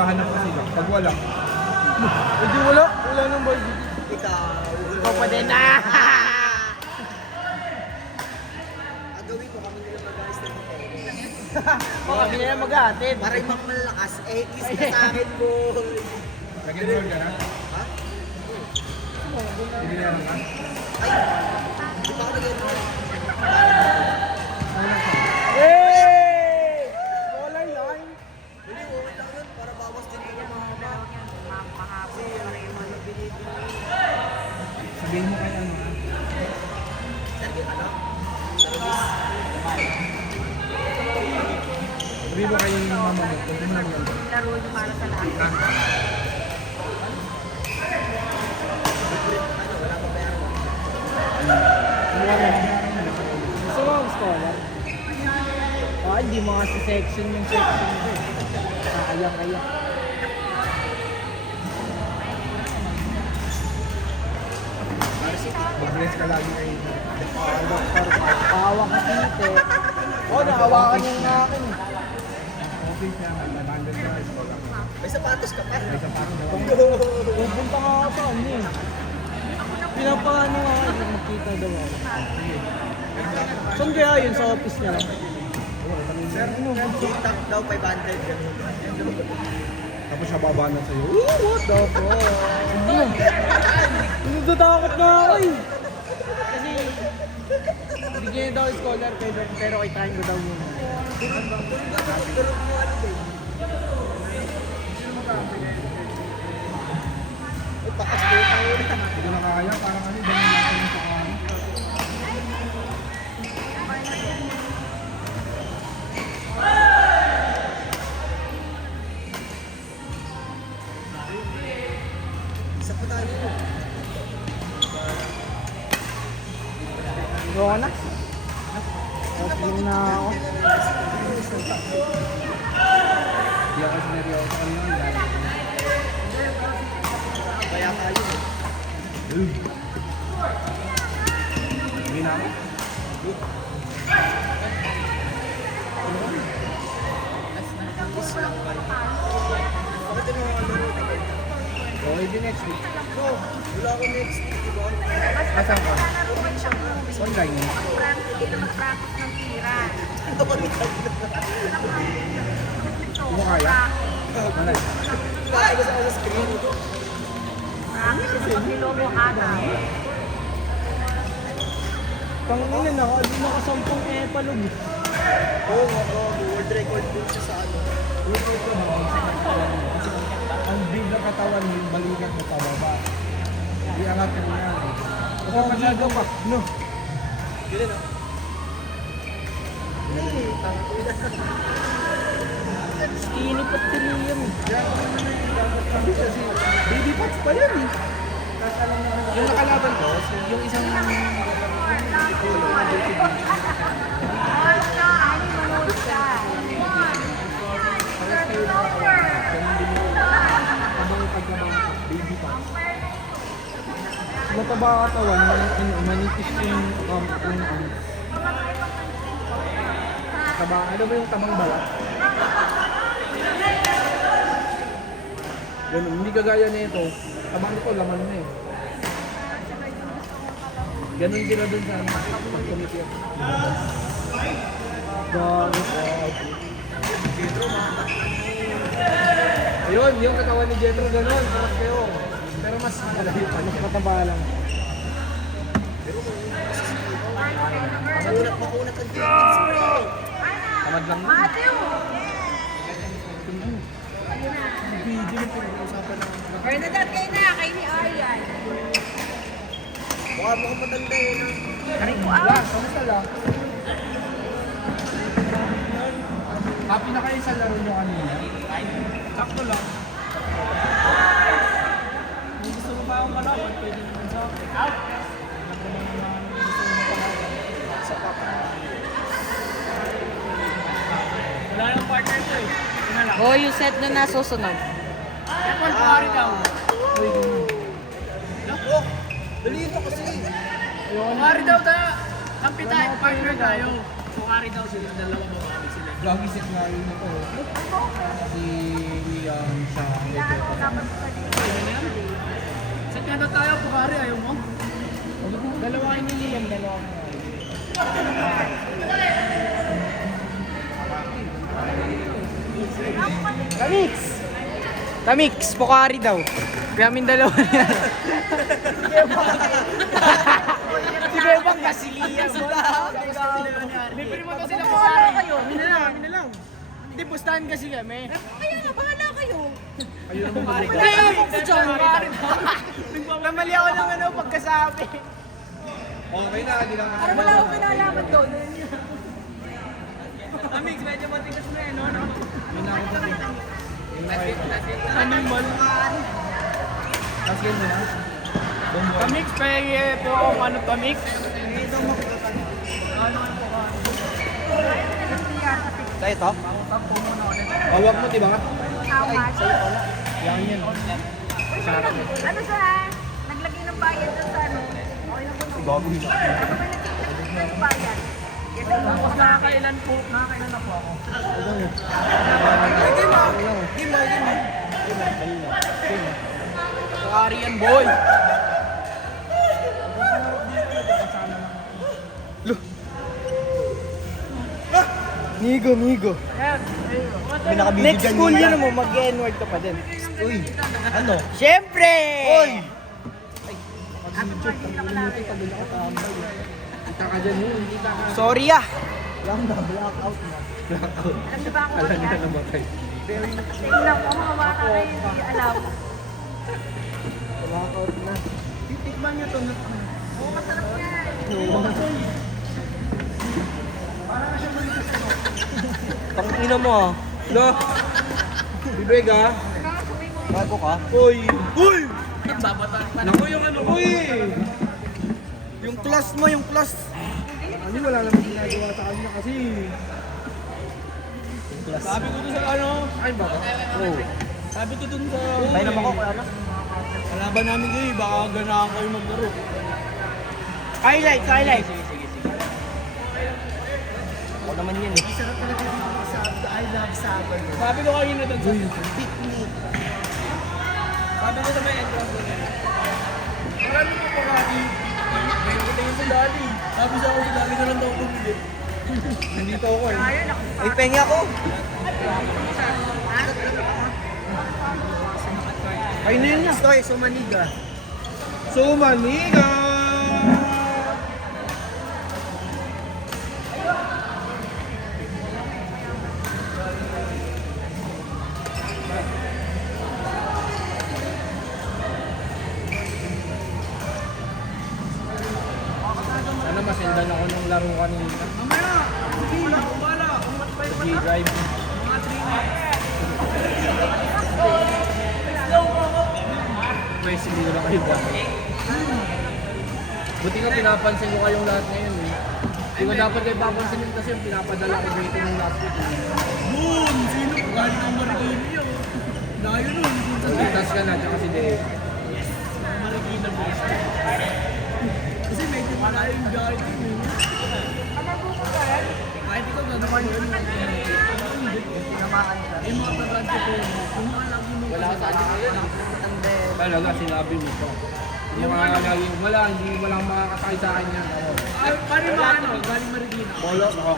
Naghahanap pa sila. Pag wala, Hindi wala. Wala nang validity. Ikaw pa din na! Agawin ko kami nila mag-ayos na ito. Kami na lang mag-aatid. Para yung mga malakas, kiss ka sa akin, boy. nag-enroll ka na? Ha? Biniyaran ka? Ay, di pa ako nag-enroll. Hey! Wala yan. Hindi, okay lang yun. Para bawas din yung mga kasi yung mga binibili. Sabihin mo kay ano ha? Sabi ano? Service. Sabihin mo kay mama mo. Kung mo lang yan. Laro nyo para sa lahat. Gusto mo ang scholar? Hindi mo nga sa section yung section ko. Kaya. Mag-bless ka lagi kay Doktor, kawa ka tite. Nakawakan niya nga akin. office niya. Nag-abandon ka. Scholar. May sapatos ka pa. May sapatos ako. Pupunta nga ako sa kanya eh. Pinapaano nga ako, makita daw ako. Saan kaya yun? Sa office niya lang? Sir, Kita daw 500. ganun. tapos siya babanan sa'yo. What the fuck? Natatakot na ako eh. Kasi, bigyan niya daw yung scholar pero kitain ko daw muna. Pero mo ano din. Ay, pakas ko tayo. Hindi ko nakakaya. Parang ano, ganun natin yung sukaan. Isa pa tayo. Gawa na. Okay na ako. Hindi ako sineryoso ko yun. Dahil Kaya tayo. hindi na ako. Bakit yung mga ano? Okay, di next week. No, wala ako next week, di ba? Asan ka? Online. Hindi ka mag-practice ng tira. Hindi mo kaya? Ano? Nakakita sa ako sa screen. Practice pag nilomo ka na. Pangina na, hindi nakasampang epalog. Oo, world record din siya sa ano. Ang big na katawan, yung balikat mo pababa. Iangat ka niya. Baka masyado pa. No. Yun na. Skinny pa trillium. Sabi kasi, baby parts pa yan eh. Yung nakalaban ko, yung isang baby parts. Mataba katawan, manipis yung Tabang, ano ba yung tabang balat? Ganun, hindi kagaya nito. Tabang ko, laman na eh. Ganun din na dun sa pag-committee. Ayun, yung katawan ni Jetro ganun, parang kayo. Pero mas malaki pa. mas mataba lang. Makunat ang Philippines, bro. Tamad lang. Matthew! Video na pinag-uusapan ng Bernadette kayo na, kayo ni Aryan. Mukha mo kang matanda yun. Aray ko Wala, out. kamusta lang? Happy na kayo sa laro nyo kanina? Sakto lang. Kung gusto mo pa akong malaman, pwede naman sa akin. Out! Wala yung partner ko eh. Oh, yung set na nasusunod. Apple, pari daw. Naku, dali ito kasi. Pari daw tayo. Kampi tayo, partner tayo. Pari daw sila, dalawa babae sila. Gagi set nga yun ito. Si Saan ka na tayo, Pukari? Ayaw mo? Dalawa kayo ni Liam, dalawa mo. Kamix! Kamix, Pukari daw. Kaya amin dalawa niya. Si Bebang kasi Liam. Libre mo to sila Pukari. Amin na lang. Hindi, pustahan kasi kami. Kaya na, bahala kayo. Namali ako ng ano pagkasabi. Okay na, hindi lang Para wala akong kinalaman doon. Amix, medyo matigas na eh, no? Animal. Tapos ganyan na. Kamix, pwede po akong ano to, Mix? Sa ito? Hawak mo, di ba? How much? Yan yan. Ano sa? Naglagay ng bayad doon sa ano? Okay lang po. Bago yun. Ano ba naglagay ng bayad? Kasi Nakakailan na po ako. Pukari yan, boy! Migo, migo. May nakabibigyan Next school yun mo, mag-N-word ka pa din. Uy, ano? Siyempre! Oy! Kita ka dyan yun. Sorry ah! Lang na, blackout na. Blackout. alam niyo ba ako Alam yan? na namatay. Tingnan ko mga bata kayo, hindi alam. Blackout na. Titikman nyo to. Oo, masarap yan. Tangina mo ah. Lo. Bibig ah. Bago ka? Uy! Uy! Naku yung ano ko eh! Yung class mo, yung class. Ano wala naman ginagawa sa kanya kasi. Sabi ko dun sa ano, Ay ba? Oo. sabi ko dun sa... Tayo naman ko ano? Kalaban namin kayo, baka ganahan kayo maglaro. Highlight, highlight! Ako naman yan eh. I love summer. Sabi ko kanina dun sa picnic. Sabi ko sa may entrance doon eh. Marami po pa kaki. Ngayon ko tingin sa daddy. Sabi sa ako sa daddy na lang daw bumili. Nandito ako eh. Ayun, ako. Ay, pengi ako! Ay, na yun na. Stoy, Sumaniga. Sumaniga! Sana masendan ako ng laro kanina. Mamaya! Sige, wala. Umat pa yung G-Drive. mga 3 minutes. Pwede hindi ko na kayo ba? Buti nga pinapansin ko kayong lahat ngayon eh. Hindi ko dapat kayo papansinin kasi yung pinapadala ko dito ng laptop. Boom! Sino? Galing ang Marikina yun. Layo nun. Litas ka na, tsaka si Dave. Marikina mo. Kasi medyo malayo yung galing yun eh. Kahit ikaw gano'n yun. Yung mga tagadyo ko, yung mga lagi mo. Wala sa atin ngayon ah. Talaga, sinabi mo to. Yung mga laging wala, hindi walang makakasakay sa akin yan. Ay, paano yung mga ano? Galing Marikina. Polo, ako.